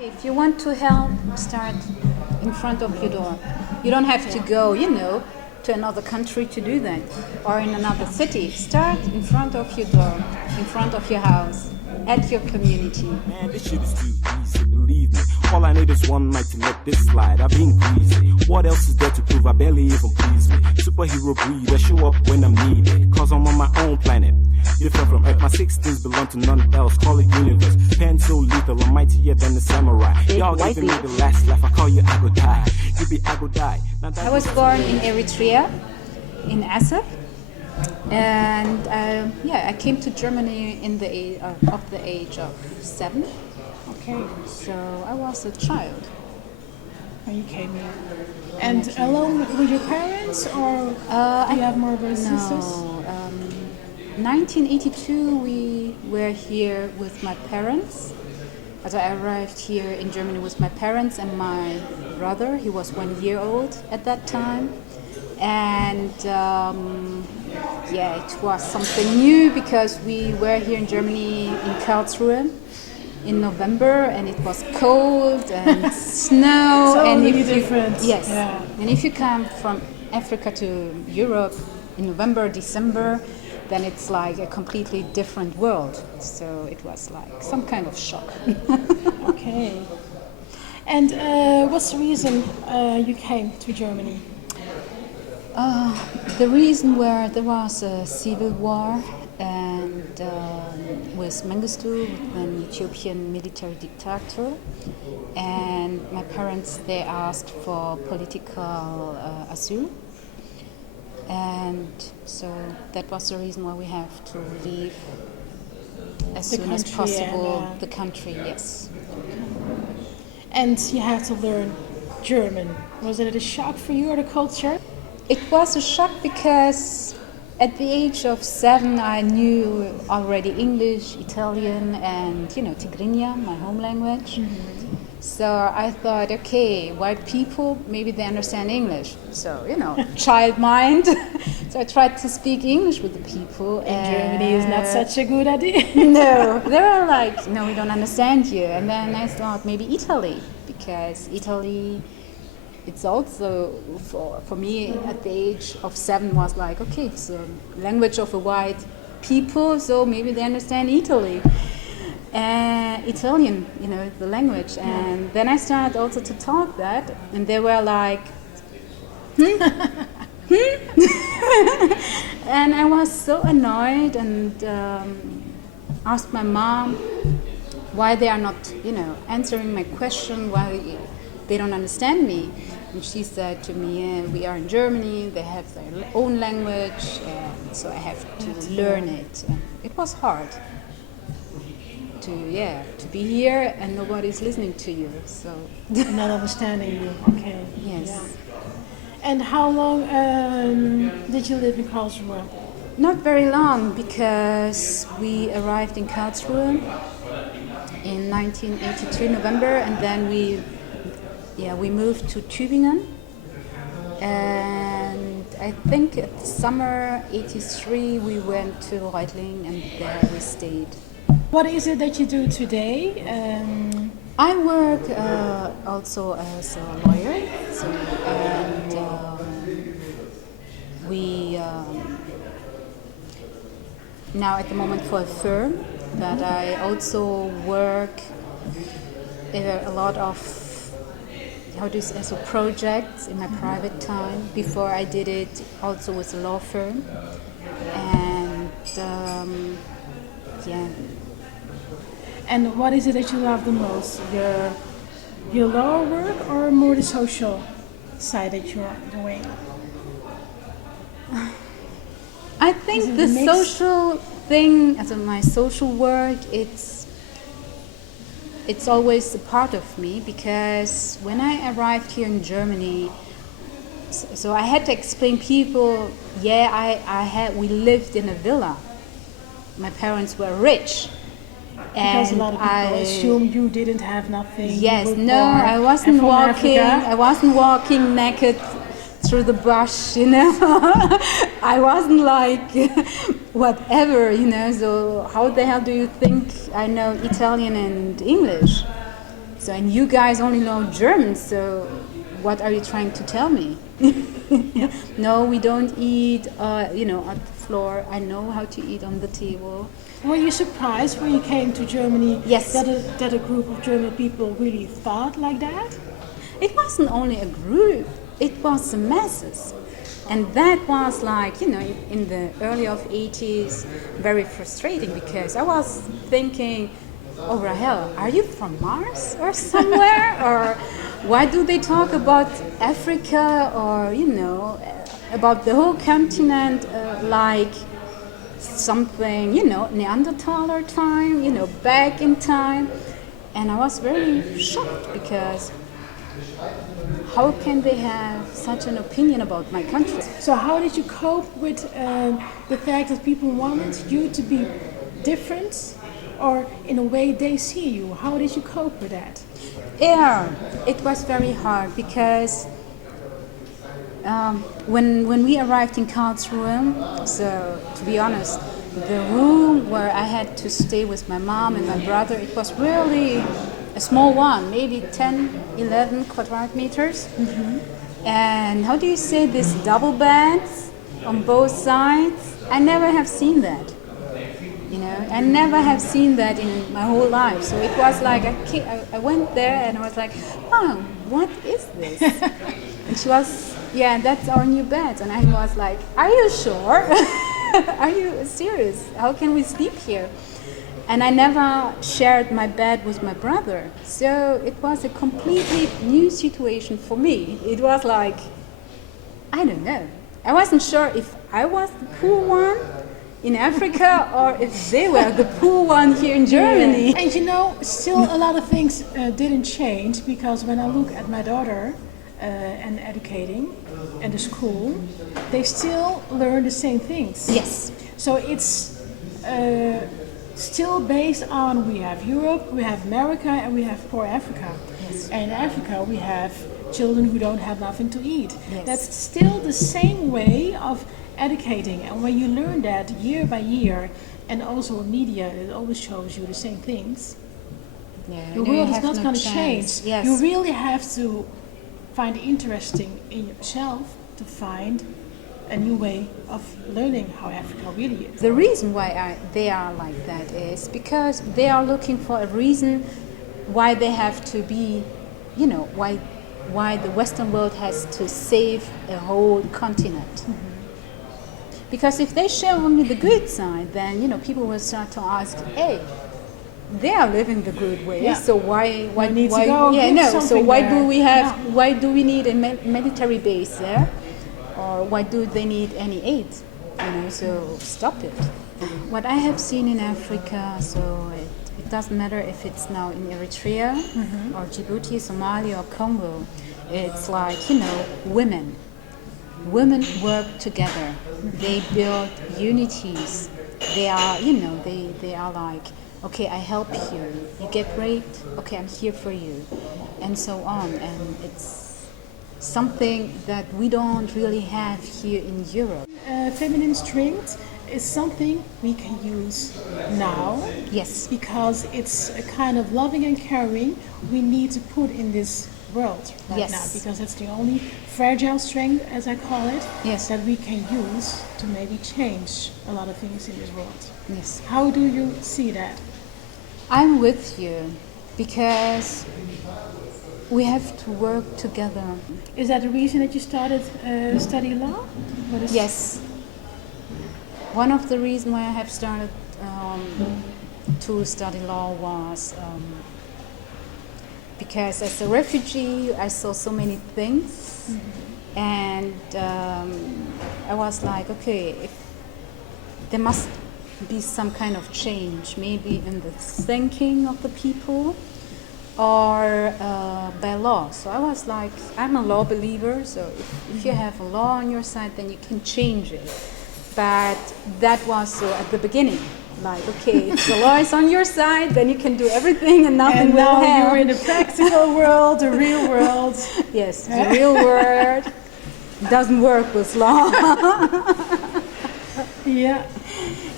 If you want to help, start in front of your door. You don't have to go, to another country to do that, or in another city. Start in front of your door, in front of your house, at your community. Man, this shit is too easy, believe me. All I need is one night to let this slide. I've been greasy. What else is there to prove? I barely even please me. Superhero breed, I show up when I'm needed. Cause I'm on my own planet. Different from Earth, my 16s belong to none else. Call it universe. Pen so lethal, I'm mightier than the samurai. Y'all giving me the last laugh. I call you, I go die. You be, I go die. I was born in Eritrea, in Assab. And I came to Germany in the age of 7. Okay. So I was a child. When you came here. And alone with your parents, or do you have more brothers and sisters? No. 1982 we were here with my parents. As I arrived here in Germany with my parents and my brother. He was 1 year old at that time. And it was something new because we were here in Germany in Karlsruhe in November, and it was cold and snow. Totally different. Yes. Yeah. And if you come from Africa to Europe in November, December, then it's like a completely different world. So it was like some kind of shock. Okay. And what's the reason you came to Germany? The reason where there was a civil war and with Mengistu, an Ethiopian military dictator, and my parents, they asked for political asylum, and so that was the reason why we have to leave as soon as possible the country. Yes. And you have to learn German. Was it a shock for you, or the culture? It was a shock because at the age of 7 I knew already English, Italian, and Tigrinya, my home language. Mm-hmm. So I thought, okay, white people, maybe they understand English. So, child mind. So I tried to speak English with the people. In Germany is not such a good idea. No, they were like, no, we don't understand you. And then I thought maybe Italy, because Italy, it's also, for me at the age of 7 was like, okay, it's the language of a white people, so maybe they understand Italian, the language. And then I started also to talk that, and they were like, And I was so annoyed and asked my mom why they are not, answering my question, why they don't understand me. And she said to me, we are in Germany, they have their own language, and so I have to learn it. And it was hard to be here and nobody's listening to you. So not understanding you. Okay. Yes. Yeah. And how long did you live in Karlsruhe? Not very long, because we arrived in Karlsruhe in 1982 November, and then we moved to Tübingen, and I think at summer 83 we went to Reutling, and there we stayed. What is it that you do today? I work also as a lawyer, and we now at the moment for a firm, but I also work a lot of projects in my private time. Before I did it also with a law firm, and And what is it that you love the most? Your law work, or more the social side that you're doing? I think the social thing, my social work, it's always a part of me, because when I arrived here in Germany, so I had to explain people, we lived in a villa. My parents were rich. Because a lot of people assume you didn't have nothing. Yes, no, I wasn't walking. I wasn't walking naked through the bush, I wasn't like whatever, So how the hell do you think I know Italian and English? So, and you guys only know German, so what are you trying to tell me? No, we don't eat, at the floor. I know how to eat on the table. Were you surprised when you came to Germany Yes. that a group of German people really thought like that? It wasn't only a group, it was the masses. And that was like, in the early of 80s, very frustrating because I was thinking, oh, Rahel, are you from Mars or somewhere? Or why do they talk about Africa or, about the whole continent like something, Neanderthaler time, back in time? And I was very shocked because how can they have such an opinion about my country? So how did you cope with the fact that people wanted you to be different, or in a way they see you? How did you cope with that? Yeah, it was very hard because when we arrived in Karlsruhe, so to be honest, the room where I had to stay with my mom and my brother, it was really a small one, maybe 10, 11 quadrat meters. Mm-hmm. And how do you say this, double beds on both sides? I never have seen that. I never have seen that in my whole life. So it was like I went there and I was like, oh, what is this? And she was, yeah, that's our new bed. And I was like, are you sure? Are you serious? How can we sleep here? And I never shared my bed with my brother. So it was a completely new situation for me. It was like, I don't know. I wasn't sure if I was the poor one in Africa or if they were the poor one here in Germany. And still a lot of things didn't change, because when I look at my daughter and educating and the school, they still learn the same things. Yes. So it's still based on, we have Europe, we have America, and we have poor Africa. Yes. And in Africa we have children who don't have nothing to eat. Yes. That's still the same way of educating, and when you learn that year by year, and also in media, it always shows you the same things. Yeah, Your world is not going to change. Yes. You really have to find it interesting in yourself to find a new way of learning how Africa really is. The reason why they are like that is because they are looking for a reason why they have to be, why the Western world has to save a whole continent. Mm-hmm. Because if they show only the good side, then people will start to ask, hey, they are living the good way, yeah. So why need to go so why there. Why do we need a military base there, or why do they need any aid? So stop it. What I have seen in Africa, so it doesn't matter if it's now in Eritrea mm-hmm. or Djibouti, Somalia or Congo. It's like women work together. They build unities. They are, they are like, okay, I help you. You get raped, okay, I'm here for you, and so on. And it's something that we don't really have here in Europe. Feminine strength is something we can use now. Yes. Because it's a kind of loving and caring we need to put in this world right yes. now, because it's the only fragile strength, as I call it, yes. that we can use to maybe change a lot of things in this world. Yes. How do you see that? I'm with you, because we have to work together. Is that the reason that you started studying law? Yes. One of the reasons why I have started to study law was because as a refugee I saw so many things, mm-hmm. and I was like, okay, if there must be some kind of change, maybe in the thinking of the people or by law. So I was like, I'm a law believer, so if you have a law on your side, then you can change it. But that was so at the beginning. Like, okay, if the law is on your side, then you can do everything and nothing will help. And now you're in the practical world, the real world. Yes, the real world doesn't work with law. Yeah.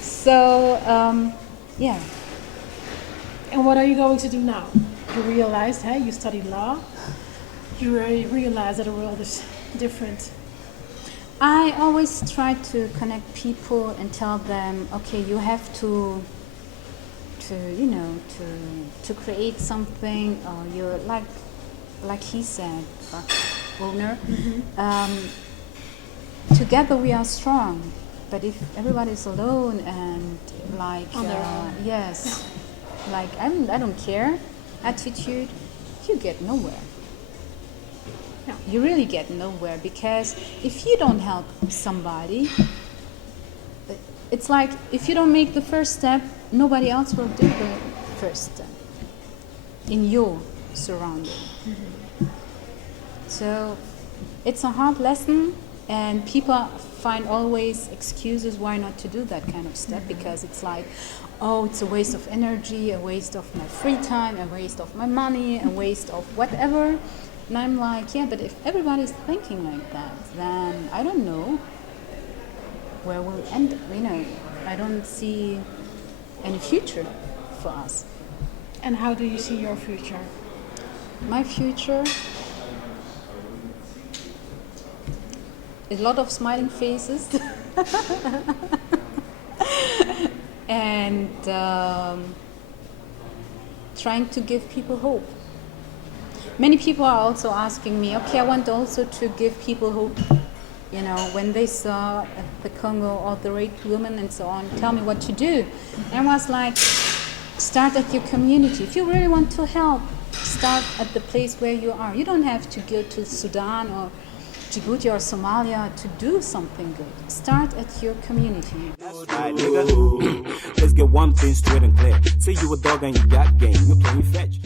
So, yeah. And what are you going to do now? you realized, hey, you studied law, you realized that the world is different. I always try to connect people and tell them, okay, you have to create something, or you're like he said, owner. Together we are strong, but if everybody's alone and like On their own. yes, like I don't care attitude, you get nowhere. Yeah. You really get nowhere, because if you don't help somebody, it's like if you don't make the first step, nobody else will do the first step in your surrounding. So it's a hard lesson, and people find always excuses why not to do that kind of step, because it's like, oh, it's a waste of energy, a waste of my free time, a waste of my money, a waste of whatever. And I'm like, yeah, but if everybody's thinking like that, then I don't know where we'll end. I don't see any future for us. And how do you see your future? My future, a lot of smiling faces and trying to give people hope. Many people are also asking me, okay, I want also to give people hope, when they saw the Congo or the raped women and so on, tell me what to do. And I was like, start at your community. If you really want to help, start at the place where you are. You don't have to go to Sudan or Djibouti or Somalia to do something good. Start at your community. Right, nigga. Let's get one thing straight and clear. Say you a dog and you got game. You're playing fetch.